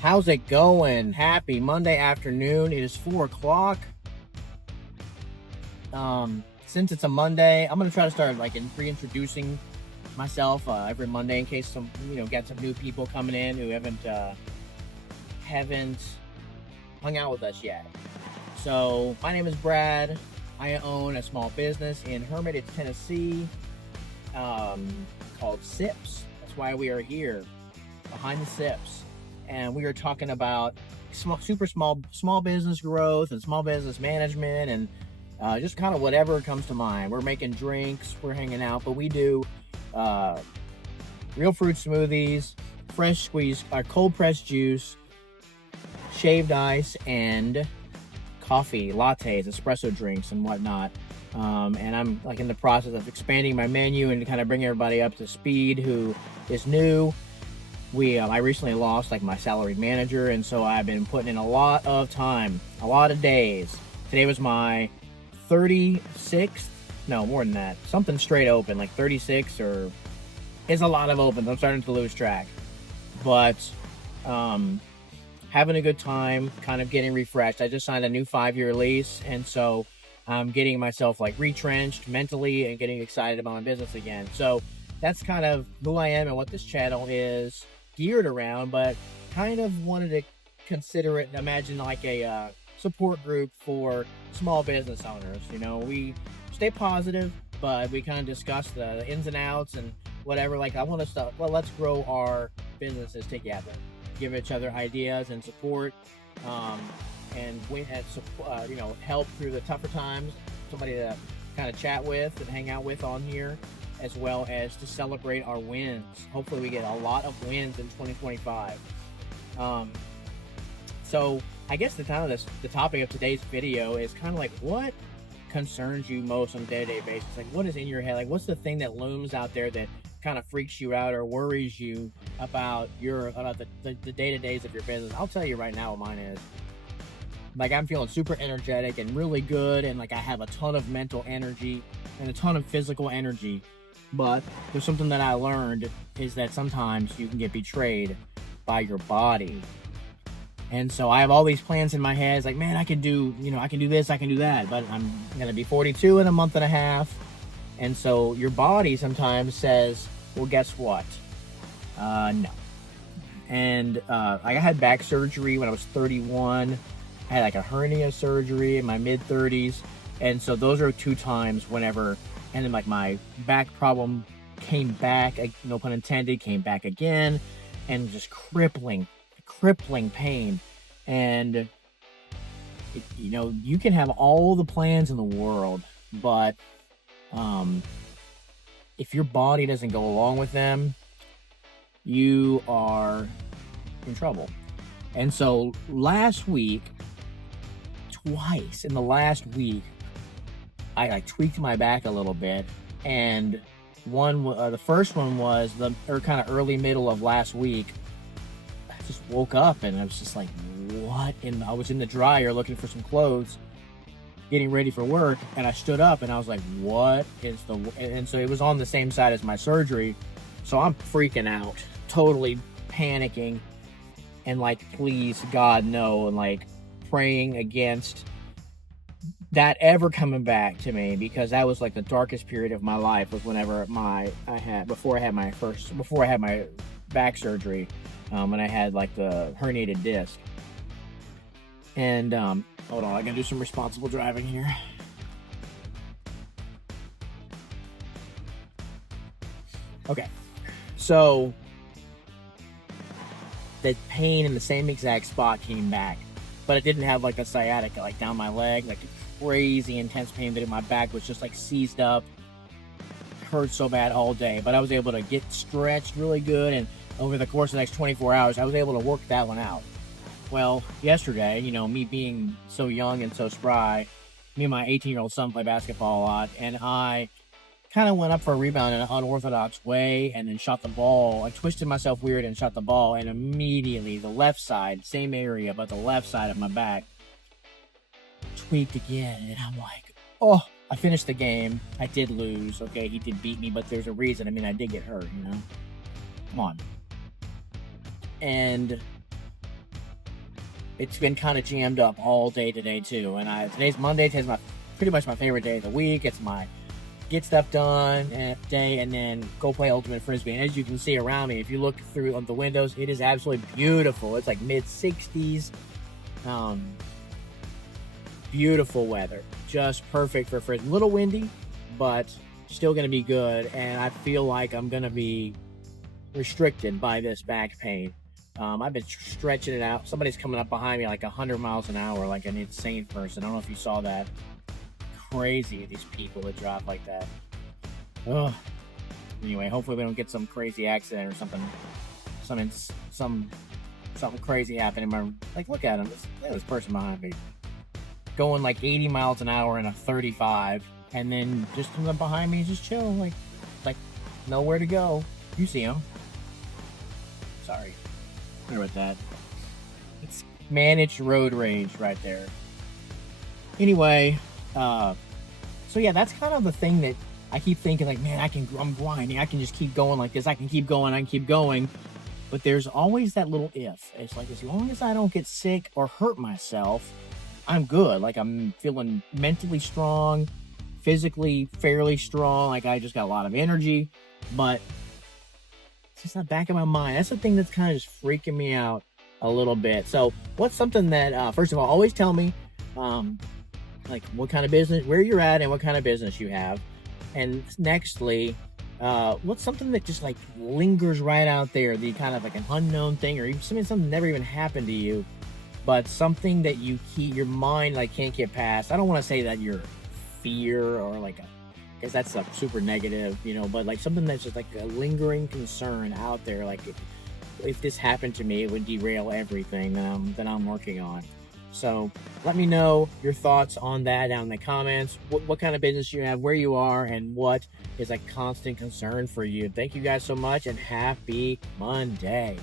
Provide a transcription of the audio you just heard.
How's it going? Happy Monday afternoon. It is 4 o'clock. Since it's a Monday, I'm gonna try to start like reintroducing myself every Monday in case some get some new people coming in who haven't hung out with us yet. So my name is Brad. I own a small business in Hermitage, Tennessee, called Sips. That's why we are here behind the Sips, and we are talking about super small business growth and small business management, and just kind of whatever comes to mind. We're making drinks, we're hanging out, but we do real fruit smoothies, fresh squeezed, cold pressed juice, shaved ice, and coffee, lattes, espresso drinks, and whatnot. And I'm like in the process of expanding my menu and kind of bring everybody up to speed who is new. I recently lost like my salaried manager, and so I've been putting in a lot of time, a lot of days. Today was my 36th, no, more than that, something straight open, like 36, or it's a lot of opens. I'm starting to lose track, but having a good time, kind of getting refreshed. I just signed a new 5-year lease, and so I'm getting myself like retrenched mentally and getting excited about my business again. So that's kind of who I am and what this channel is geared around, but kind of wanted to consider it and imagine like a support group for small business owners. We stay positive, but we kind of discuss the ins and outs and whatever. Like, I want to let's grow our businesses together, give each other ideas and support, and help through the tougher times. Somebody to kind of chat with and hang out with on here, as well as to celebrate our wins. Hopefully we get a lot of wins in 2025. So I guess the topic of today's video is kind of like, what concerns you most on a day-to-day basis? Like, what is in your head? Like, what's the thing that looms out there that kind of freaks you out or worries you about the day-to-days of your business? I'll tell you right now what mine is. Like, I'm feeling super energetic and really good, and like I have a ton of mental energy and a ton of physical energy. But there's something that I learned, is that sometimes you can get betrayed by your body. And so I have all these plans in my head. It's like, man, I can do this, I can do that. But I'm going to be 42 in a month and a half. And so your body sometimes says, well, guess what? No. And I had back surgery when I was 31. I had like a hernia surgery in my mid-30s. And so those are 2 times whenever, and then like my back problem came back, no pun intended, came back again, and just crippling pain. And you can have all the plans in the world, but if your body doesn't go along with them, you are in trouble. And so last week, twice in the last week, I tweaked my back a little bit, and the first one was kind of early middle of last week. I just woke up and I was just like, what? And I was in the dryer looking for some clothes, getting ready for work, and I stood up and I was like, what is and so it was on the same side as my surgery. So I'm freaking out, totally panicking, and like, please God, no, and like praying against that ever coming back to me, because that was like the darkest period of my life, was whenever before I had my back surgery, when I had like the herniated disc. And hold on, I gotta do some responsible driving here. Okay, so the pain in the same exact spot came back, but it didn't have like a sciatica like down my leg, like crazy intense pain that in my back was just like seized up. Hurt so bad all day, but I was able to get stretched really good, and over the course of the next 24 hours I was able to work that one out. Well, yesterday, me being so young and so spry, me and my 18-year-old son play basketball a lot, and I kind of went up for a rebound in an unorthodox way and then shot the ball. I twisted myself weird and shot the ball, and immediately the left side, same area, but the left side of my back tweaked again. And I'm like, oh, I finished the game. I did lose. Okay, he did beat me, but there's a reason. I mean, I did get hurt, Come on. And it's been kind of jammed up all day today too. And today's Monday. Today's pretty much my favorite day of the week. It's my get stuff done day, and then go play ultimate frisbee. And as you can see around me, if you look through the windows, it is absolutely beautiful. It's like mid 60s. Beautiful weather, just perfect for frisbee. A little windy, but still going to be good. And I feel like I'm going to be restricted by this back pain. I've been stretching it out. Somebody's coming up behind me like 100 miles an hour, like an insane person. I don't know if you saw that. Crazy, these people that drive like that. Ugh. Anyway, hopefully we don't get some crazy accident or something crazy happening. Like, look at him. Look at this person behind me, going like 80 miles an hour in a 35, and then just comes up behind me, just chilling, like nowhere to go. You see him? Sorry. Sorry about that. It's managed road rage right there. Anyway, so yeah, that's kind of the thing that I keep thinking, like, man, I'm grinding. I can just keep going like this. I can keep going. But there's always that little if. It's like, as long as I don't get sick or hurt myself, I'm good. Like, I'm feeling mentally strong, physically fairly strong. Like, I just got a lot of energy, but it's just not back in my mind. That's the thing that's kind of just freaking me out a little bit. So what's something that, first of all, always tell me, like, what kind of business, where you're at and what kind of business you have. And nextly, what's something that just like lingers right out there, the kind of like an unknown thing, or even something that never even happened to you, but something that you keep your mind like can't get past. I don't want to say that you're fear or like because that's like super negative, but like something that's just like a lingering concern out there. Like if this happened to me, it would derail everything that I'm working on. So let me know your thoughts on that down in the comments. What kind of business you have, where you are, and what is a constant concern for you. Thank you guys so much, and happy Monday.